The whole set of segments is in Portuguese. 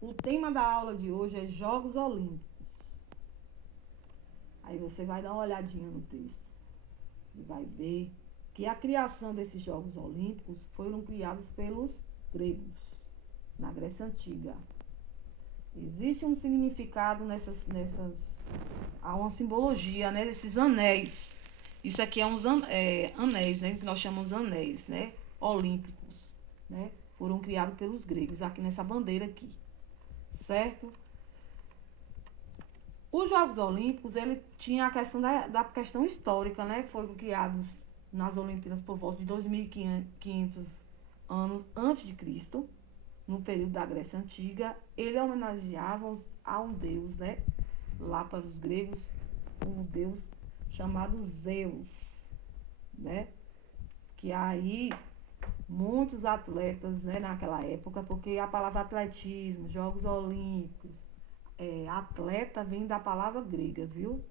O tema da aula de hoje é Jogos Olímpicos. Aí você vai dar uma olhadinha no texto e vai ver que a criação desses Jogos Olímpicos foram criados pelos gregos, na Grécia Antiga. Existe um significado há uma simbologia, né, desses anéis. Isso aqui é uns anéis, né, que nós chamamos anéis, né, olímpicos, né, foram criados pelos gregos, aqui nessa bandeira aqui, certo? Os Jogos Olímpicos, ele tinha a questão da questão histórica, né, foram criados nas Olimpíadas por volta de 2500 anos antes de Cristo, no período da Grécia Antiga. Ele homenageava a um deus, né, lá para os gregos, um deus chamado Zeus, né, que aí muitos atletas, né, naquela época, porque a palavra atletismo, Jogos Olímpicos, atleta vem da palavra grega, viu?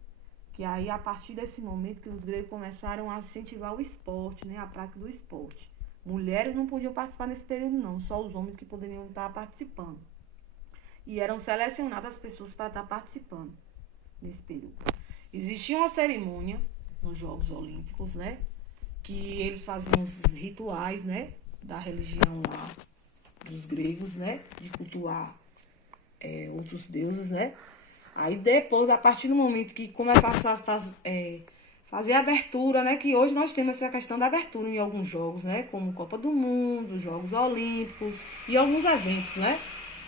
Que aí a partir desse momento que os gregos começaram a incentivar o esporte, né, a prática do esporte. Mulheres não podiam participar nesse período não, só os homens que poderiam estar participando. E eram selecionadas as pessoas para estar participando nesse período. Existia uma cerimônia nos Jogos Olímpicos, né, que eles faziam os rituais, né, da religião lá dos gregos, né, de cultuar outros deuses, né. Aí depois, a partir do momento que começaram a fazer a abertura, né, que hoje nós temos essa questão da abertura em alguns jogos, né, como Copa do Mundo, Jogos Olímpicos e alguns eventos, né.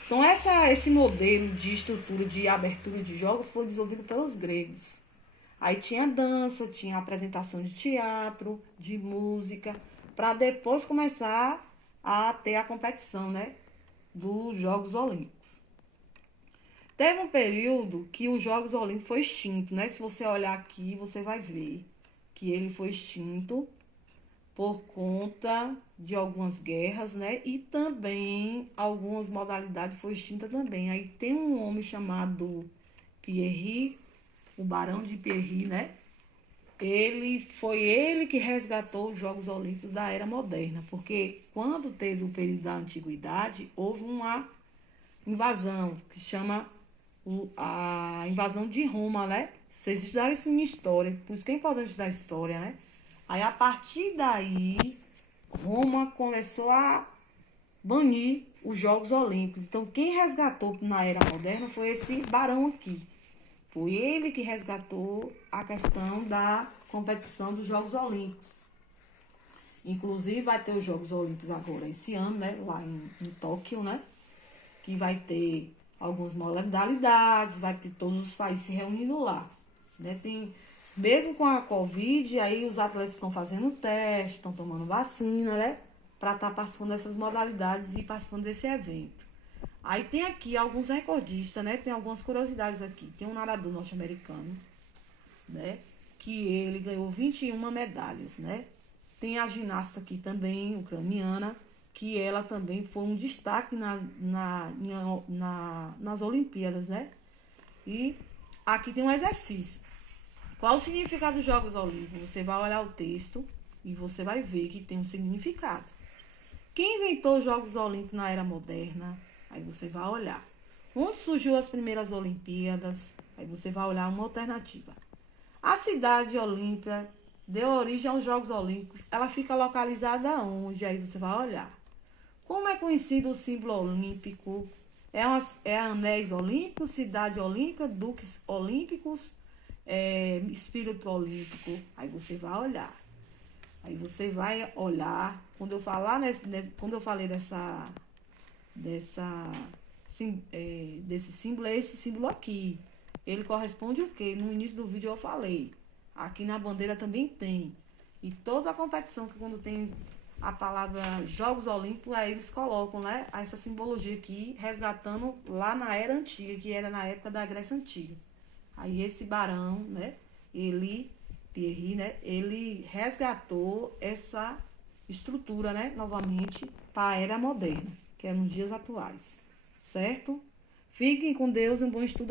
Então esse modelo de estrutura de abertura de jogos foi desenvolvido pelos gregos. Aí tinha dança, tinha apresentação de teatro, de música, para depois começar a ter a competição, né, dos Jogos Olímpicos. Teve um período que os Jogos Olímpicos foi extinto, né? Se você olhar aqui, você vai ver que ele foi extinto por conta de algumas guerras, né? E também algumas modalidades foi extinta também. Aí tem um homem chamado Pierre, o Barão de Pierre, né? Foi ele que resgatou os Jogos Olímpicos da Era Moderna, porque quando teve o período da Antiguidade, houve uma invasão que se chama a invasão de Roma, né? Vocês estudaram isso em história, por isso que é importante estudar história, né? Aí, a partir daí, Roma começou a banir os Jogos Olímpicos. Então, quem resgatou na Era Moderna foi esse barão aqui. Foi ele que resgatou a questão da competição dos Jogos Olímpicos. Inclusive, vai ter os Jogos Olímpicos agora esse ano, né? Lá em Tóquio, né? Que vai ter algumas modalidades, vai ter todos os países se reunindo lá, né? Mesmo com a Covid, aí os atletas estão fazendo teste, estão tomando vacina, né? Para estar participando dessas modalidades e participando desse evento. Aí tem aqui alguns recordistas, né? Tem algumas curiosidades aqui. Tem um nadador norte-americano, né? Que ele ganhou 21 medalhas, né? Tem a ginasta aqui também, ucraniana, que ela também foi um destaque nas Olimpíadas, né? E aqui tem um exercício. Qual o significado dos Jogos Olímpicos? Você vai olhar o texto e você vai ver que tem um significado. Quem inventou os Jogos Olímpicos na Era Moderna? Aí você vai olhar. Onde surgiu as primeiras Olimpíadas? Aí você vai olhar uma alternativa. A cidade olímpica deu origem aos Jogos Olímpicos. Ela fica localizada onde? Aí você vai olhar. Como é conhecido o símbolo olímpico? É anéis olímpicos, cidade olímpica, duques olímpicos, espírito olímpico. Aí você vai olhar. Aí você vai olhar. Quando eu falei desse símbolo, é esse símbolo aqui. Ele corresponde o quê? No início do vídeo eu falei. Aqui na bandeira também tem. E toda a competição que quando tem a palavra Jogos Olímpicos, aí eles colocam, né, essa simbologia aqui, resgatando lá na Era Antiga, que era na época da Grécia Antiga. Aí esse barão, né, Pierre, né, ele resgatou essa estrutura, né, novamente, para a Era Moderna, que é nos dias atuais, certo? Fiquem com Deus e um bom estudo.